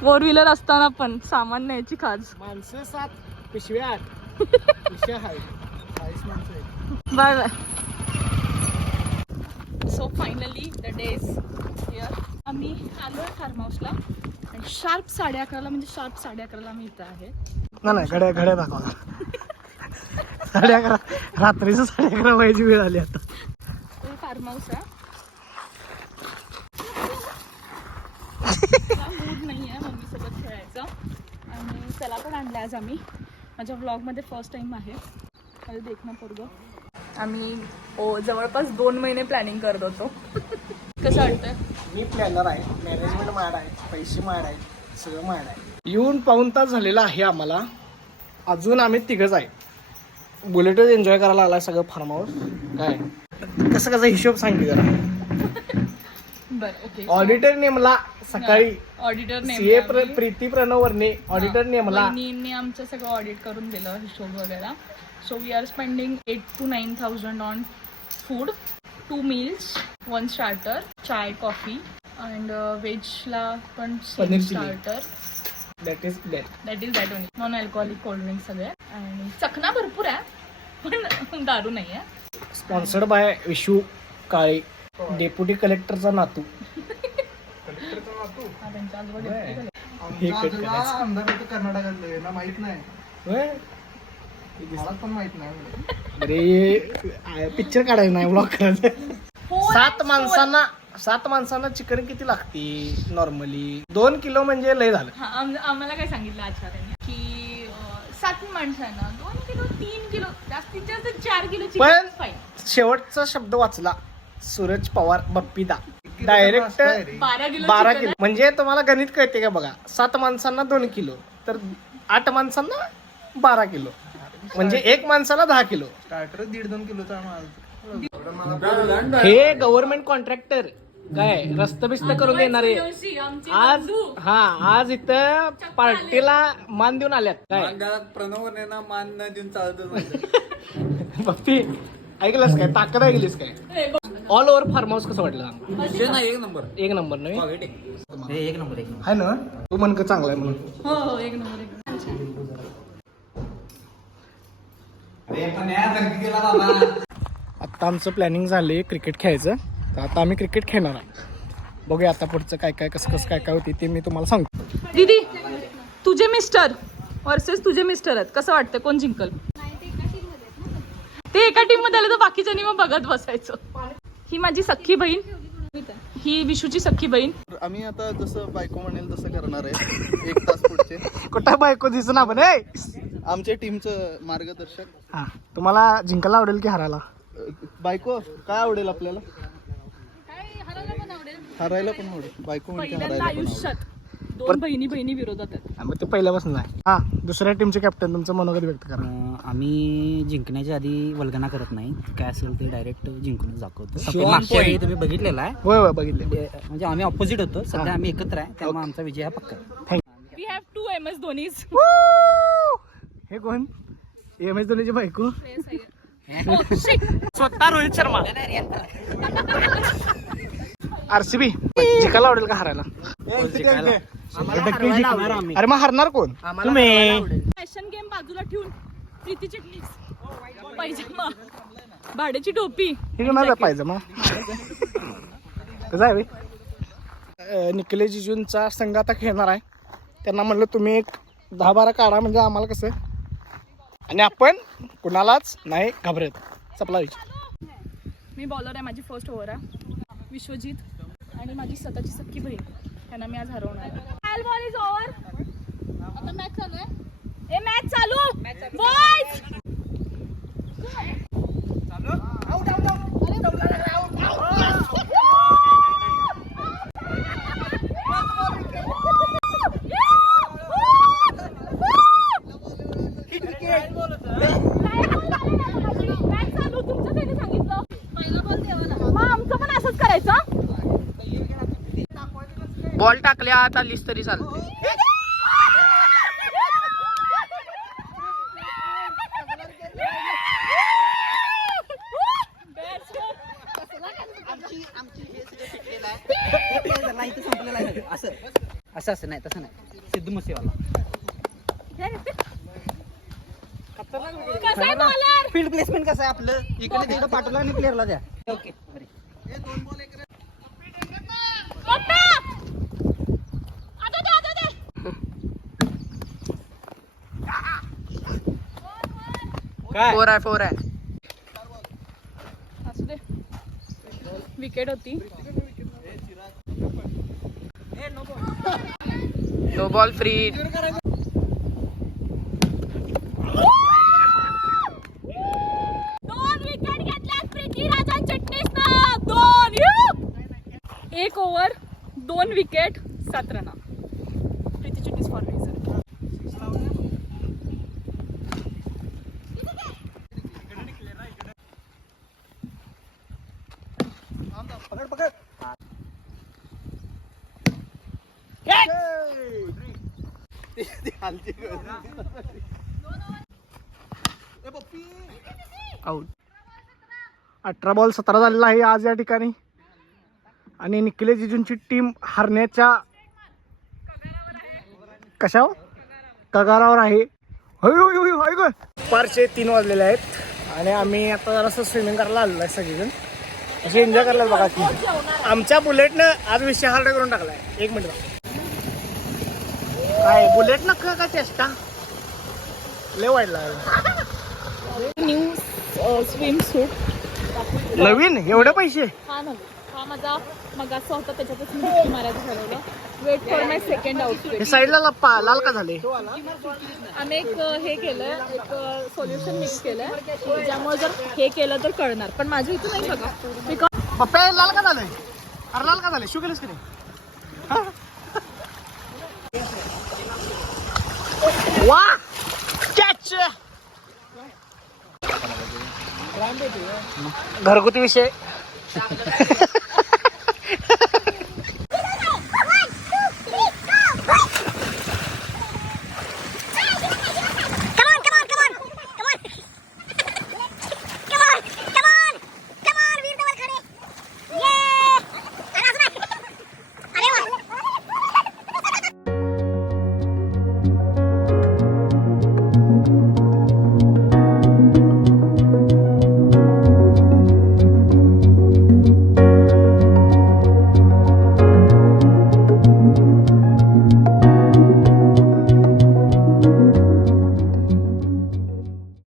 Four wheeler असताना पण सामान न्यायची खाज. माणसं 7 पिशव्या 8 पिशव्या आहे 40 माणसं आहेत. Bye bye. So finally the days here. आम्ही आलो आहे फार्म हाऊसला आणि शार्प 11:30ला म्हणजे शार्प 11:30ला आम्ही इथं आहे. नाही घड्या दाखवा 11:30 रात्रीचं 11:30 व्हायची वेळ आली आता. फार्म हाऊस आहे. मूड नाही आहे मम्मी सोबत खेळायचं आणि त्याला पण आणलं आज आम्ही. माझ्या व्लॉगमध्ये फर्स्ट टाइम आहे. मला देखणं पोरगं. आम्ही जवळपास 2 महिने प्लॅनिंग करत होतो. कसं वाटतंय? मी प्लॅनर आहे, मॅनेजमेंट माड आहे, पैसे माड आहे, सगळं माड आहे. येऊन पाऊण तास झालेला आहे आम्हाला. अजून आम्ही तिघंच आहे. बुलेटच एन्जॉय करायला लागला सगळं फार्म हाऊस. काय कसं हिशोब सांगली जरा. बरं ओके. ऑडिटर नेमला सकाळी. Auditor CA Preeti Pranav Varne auditor नेमला. वहिनींनी आमचं सगळं ऑडिट करून दिलं हिशोब वगैरे. So we are spending 8,000 to 9,000 on food. 2 meals, 1 starter, chai coffee and व्हेजला पण paneer starter. That is that only. Non alcoholic cold drink सगळे आणि चखना भरपूर आहे पण दारू नाही आहे. Sponsored by Vishu Kale, deputy कलेक्टरचा नातू. कर्नाटकातलं ना माहित नाही. मला पण माहित नाही. अरे पिक्चर काढायचं नाही ब्लॉग करायचं. 7 माणसांना चिकन किती लागते नॉर्मली? 2 किलो म्हणजे लय झालं. आम्हाला काय सांगितलं आचार्याने की 7 माणसांना 2 किलो 3 किलो जास्तीत जास्त 4 किलो पण चिकन फाईन. शेवटचा शब्द वाचला सूरज पवार बप्पीदा. डायरेक्ट 12 किलो म्हणजे तुम्हाला गणित कळते का बघा. 7 माणसांना 2 किलो तर 8 माणसांना 12 किलो म्हणजे 1 माणसाला 10 किलो. स्टार्टर 1.5-2 किलोचा माल. हे गव्हर्नमेंट कॉन्ट्रॅक्टर काय रस्ता बिस्त करून देणारे आज इथं पार्टीला मान देऊन आल्यात काय. प्रणव ना मान न देऊन चालत. बप्पी ऐकलंस काय? ताकद ऐकलीस काय? ऑल ओव्हर फार्म हाऊस कसं वाटलं? एक नंबर एक नंबर नाही एक नंबर आहे ना. तू म्हण का चांगला आहे म्हणून. हो एक नंबर. आता आमचं प्लॅनिंग झाले क्रिकेट खेळायचं. तर आता आम्ही क्रिकेट खेळणार आहे. बघूया आता पुढचं काय कसं काय होते ते मी तुम्हाला सांगतो. दीदी तुझे मिस्टर वर्सेस तुझे मिस्टर आहेत. कसं वाटतं कोण जिंकल? ते एका टीम मध्ये आले तर बाकीच्यांनी मग बघत बसायचं. ही माझी सख्खी बहीण, ही विशूची सख्खी बहीण. आम्ही आता जसं बायको म्हणेल तसं करणार आहे. 1 तास पुढचे कुठं बायको दिसना पण आमच्या टीमचं मार्गदर्शक. हा तुम्हाला जिंकायला आवडेल की हरायला? बायको काय आवडेल आपल्याला? हरायला पण आवडेल. बायको म्हणजे पहिल्यांदा हरायला पण आवडेल. आयुष्यात 2 बहिणी विरोधात आहेत. मग ते पहिल्यापासून आहे. हा दुसऱ्या टीमचे कॅप्टन तुमचं मनोगत व्यक्त करा. आम्ही जिंकण्याच्या आधी वल्गना करत नाही. काय असेल ते डायरेक्ट जिंकूनच दाखवतो. Sure मागच्या वेळी point. तुम्ही बघितलेला आहे. होय बघितले. म्हणजे आम्ही ऑपोजिट होतो. सध्या आम्ही एकत्र आहे त्यामुळे आमचा विजय हा पक्का आहे. We have 2 MS Dhonis. हे कोण? MS धोनीची बायको शिट. स्वतः रोहित शर्मा. RCB जिंकायला आवडेल का हरायला? अरे मग हरणार कोण? तुम्ही. फॅशन गेम बाजूला ठेवून प्रीती चिटणीस पायजमा भाड्याची टोपी पाहिजे मग कसं आहे. निकले जिजूंचा संघ आता खेळणार आहे. त्यांना म्हणलं तुम्ही एक 10-12 काढा म्हणजे आम्हाला कसं. आणि आपण कुणालाच नाही घाबरत. सपला विचार. मी बॉलर आहे. माझी फर्स्ट ओव्हर आहे. विश्वजित आणि माझी स्वतःची सख्खी बहीण त्यांना मी आज हरवणार. Ball is over. आता मॅच चालू आहे. ए मॅच चालू बॉयज. बॉल टाकल्या आता लिस्ट तरी चालते. असं नाही तसं नाही. सिद्धू मुसेवाला. कसं आहे बॉलर? फील्ड प्लेसमेंट कसं आहे आपलं, इकडे तिकडे पाठवलं आणि प्लेअरला द्या. ओके. काय 4 आहे. असू दे. विकेट होती. No ball free. दोन विकेट घेतल्या पृथ्वीराज चिटणीसनं. 2 1 over 2 wicket 7 run. Preeti Chitnis for reason. Out. 18 ball 17 झालेला आहे आज या ठिकाणी. आणि निखिलेश जिजूंची टीम हारण्याच्या कशावर कगारावर आहे. दुपारचे 3 वाजलेले आहेत आणि आम्ही आता जरासं स्विमिंग करायला आलेलो आहे. सगळेजण असे एन्जॉय करायला बघा की आमच्या बुलेटनं आज विषय हार्ड करून टाकला आहे. 1 मिनिट काय बुलेटनं का चेष्टा लय वाईट लागला. न्यू स्विम सूट नवीन एवढे पैसे. हा माझा मगाचा होता, त्याच्यातच मी डुबकी मारायचं ठरवलं. Wait for my second outfit. हे साईडला लाल का झाले. आम्ही एक हे केलंय, एक सोल्युशन मिक्स केलंय ज्यामुळे जर हे केलं तर कळणार, पण माझ्या इथं नाही बघा. बिकॉज पप्पा लाल का झालंय. अरे लाल का झालंय. शू केलंस की नाही. वा कॅच. घरगुती विषय